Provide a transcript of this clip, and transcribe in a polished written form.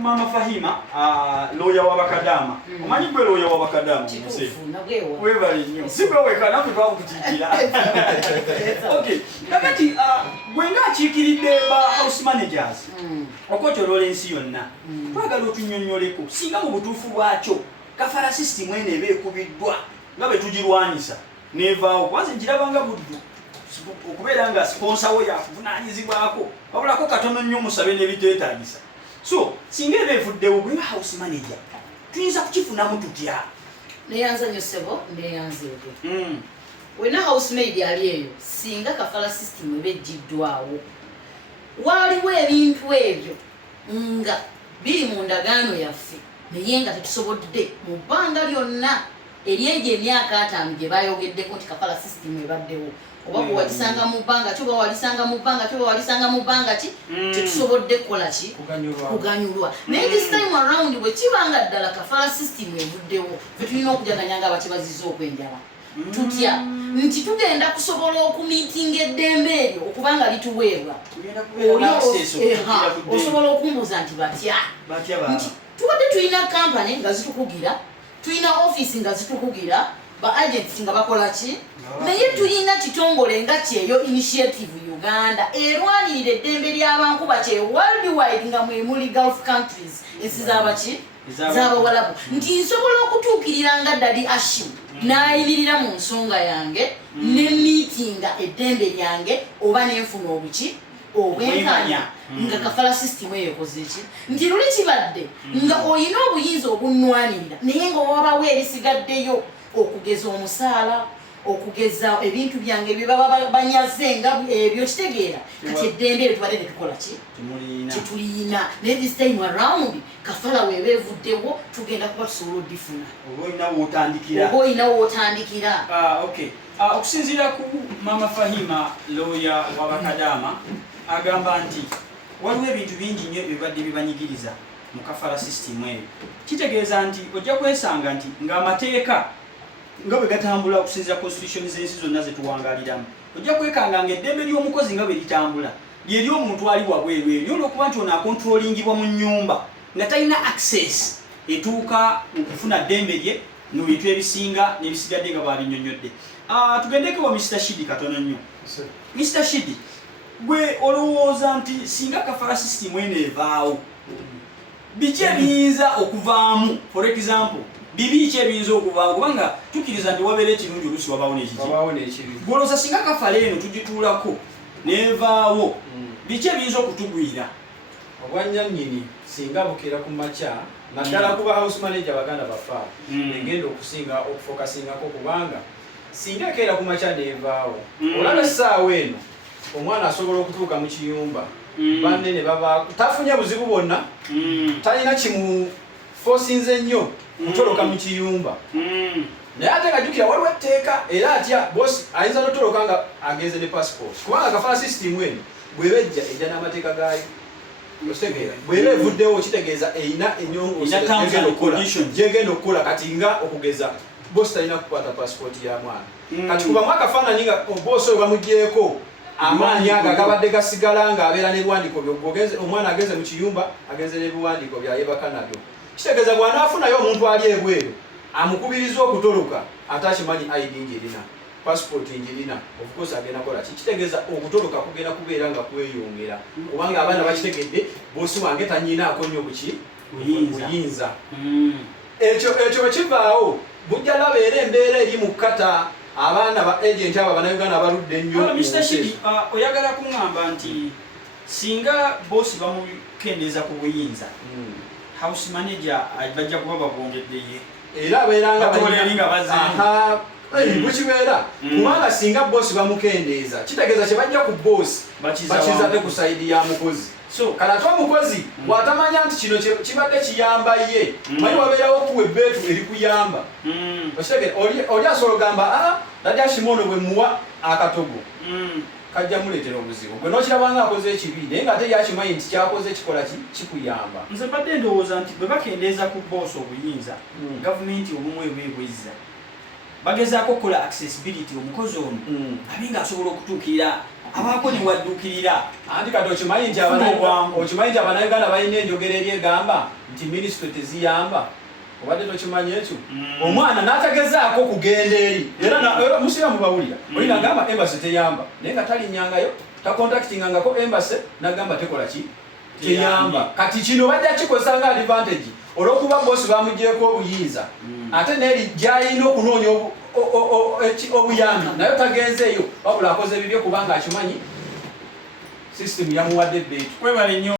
Mama Fahima, lawyer wa Bakadama. Omanyi gwe lawyer wa Bakadama. Webali nnyo. Sibe weka nafe twakutiikira. Okay. Kakati gwenga akiikiridde ba house managers. Okwetooloola ensi yonna. Twagala otunnyonnyoleko. Singa mu butuufu bwakyo kafara system eno eba ekubiddwa nga bwe tugirwanyisa. Neevaawo. Kwanza nkirabanga buddu. Okubeera nga sponsor we yakuvunaanyizibwako. Wabulako katono nnyo musabe n'ebiteetaagisa. So, singa ebevuddewo gwe house manager, tuyinza kukifunamu tutya? Neyanza nnyo ssebo, neyanzeebwe. Wena house manager ali eyo, singa kafala system ebejjiddwawo, waliwo ebintu ebyo nga biri mu ndagaano yaffe, naye nga tetusobodde mu bbanga lyonna eryegyo emyaka 5 gye bayogeddeko nti kafala system ebaddewo. Oba walisanga mu bbanga ki, oba walisanga mu bbanga ki, oba walisanga mu bbanga ki, tetusobodde kukola ki? Kuganyulwa. Naye this time around bwe kibanga ddala kafala system evuddewo, fe tulina okujaganya nga bakibazizza okwenjala. Tutya nti tugenda kusobola okumiitinga eddembe eryo okubanga lituweebwa. Osobola okumbuuza nti batya? Nti tubadde tulina kampani nga zitukugira, tulina office nga zitukugira, ba agents nga bakola ki? Naye tulina kitongole nga kyeyo Initiative Uganda erwanirira eddembe ly'abantu bakye worldwide nga mwe muli Gulf countries ensi z'abaki? Z'Abawalabu. Nti nsobola okutuukirira nga Daddy Ashim n'ayimirira mu nsonga yange ne meetinga eddembe lyange oba n'enfuna obuki? Obwenkanya nga kafala system eyo ekoze ki? Nti luli kibadde nga oyina obuyinza obunnwanirira naye nga wabawo erisigaddeyo okugeza omusaala, okugeza ebintu byange bye baba banyaze nga ebyo kitegeera kati eddembe eryo tubadde tetukola ki? Tetulina. Naye this time around kafala weeba evuddewo tugenda kuba tusobola oddifuna. Oba oyina wootandikira. Okay. Okusinziira ku Mama Fahima lawyer wa Bakadama agamba nti waliwo ebintu bingi nnyo ebibadde bibanyigiriza mu kafala system eyo. Kitegeeza nti ojja kwesanga nti ng'amateeka nga bwe gatambula okusinziira constitution z'ensi zonna ze tuwangaliramu, ojja kwekanga ng'eddembe ly'omukozi nga bwe litambula lye ly'omuntu ali wabweru eryo olw'okuba nti ono akontrolingibwa mu nnyumba nga talina access etuuka okufuna ddembe lye mu bintu ebisinga n'ebisigadde nga bw'abinnyonnyodde. Tugendeko wa Mr. Shidi katono nnyo. Mr. Shidi, gwe olowooza nti singa kafala system eno evaawo, biki ebiyinza okuvaamu? For example, bibi ki ebiyinza okuvaamu? Kubanga tukkiriza nti wabeera ekirungi oluusi wabaawo n'ekibi. Gwolooza singa kafala eno tugituulako n'evaawo, biki ebiyinza okutugwira? Obwannyannyini singa bukeera ku makya naddala kuba house manager baganda bafaawo engenda okusinga okufokasingako kubanga singa ekeera ku makya n'evaawo olaba essaawa eno omwana asobola okutuuka mu kiyumba banne ne baba tafunye buzibu bwonna talina kimufosinze nnyo kutoloka mu kiyumba naye ate nga jjukira waliwo etteeka era atya bosi ayinza n'otoloka nga agenze ne passport kubanga kafala system eno bw'eba ejja ejja n'amateeka gaayo. Bw'eba evuddewo kitegeeza eyina gyegenda okukola kati nga okugeza bosi talina kukwata passport ya mwana kati kuba mwakafaananyi nga bosi oyo bamuggyeko amaanyi ago agabadde gasigala ng'abeera n'ebiwandiiko byo omwana agenze mu kiyumba agenze n'ebiwandiiko byayebaka nabyo kitegeeza bw'anaafunayo omuntu ali ebweru amukubiriza okutoloka ate akimanyi ID ng'erina passport ng'erina of course agenda kola ki kitegeeza okutoloka kugenda kubeera nga kweyongera kubanga abaana bakitegedde bosi wange tanyinaako nnyo buki buyinza. Ekyo bwe kivaawo bujja labeera embeera eri mu kkata abaana ba agent abo Bannayuganda abaludde ennyo. Mr. Shidi, oyagala kuŋŋamba nti singa bosi bamukendeeza ku buyinza house manager bajja kuba babongeddeyo era abeeranga bukibeera kubanga singa bosi bamukendeeza kitegeeza kye bajja ku bosi bakizadde ku sayidi ya mukozi. So kalate omukozi bw'atamanya nti kino kibadde kiyamba ye manyi wabeerawo okuwa ebbeetu erikuyamba oli asobola ogamba Daddy Ashim ono bwe muwa akatogo kajja muleetera obuzibu gwe n'okirabanga akoze ekibi naye nga ate yakimanyi nti kyakoze kikola kikuyamba. Nze mbadde ndowooza nti bwe bakendeeza ku boosi obuyinza gavumenti obumu ebwebwezza bagezaako okukola accessibility omukozi ono abe nga asobola okutuukirira abaako ne waddukirira anti kati okimanyi nti abannayuganda balina enjogera eri egamba nti minisitule teziyamba obadde tokimanyi ekyo omwana n'atagezaako kugenda eri era musiramu bawulira oli nagamba embasi teyamba naye nga talinnyangayo takontakitingangako embasi nagamba tekola ki teyamba kati kino bajja kikozesa nga advantage olw'okuba bosi bamugyeko obuyinza ate neeri gyayina okunoonya obuyambi naye tagenzeeyo wabula akoze bibye kubanga akimanyi system yamuwadde bbeetu. Kwebale nnyo.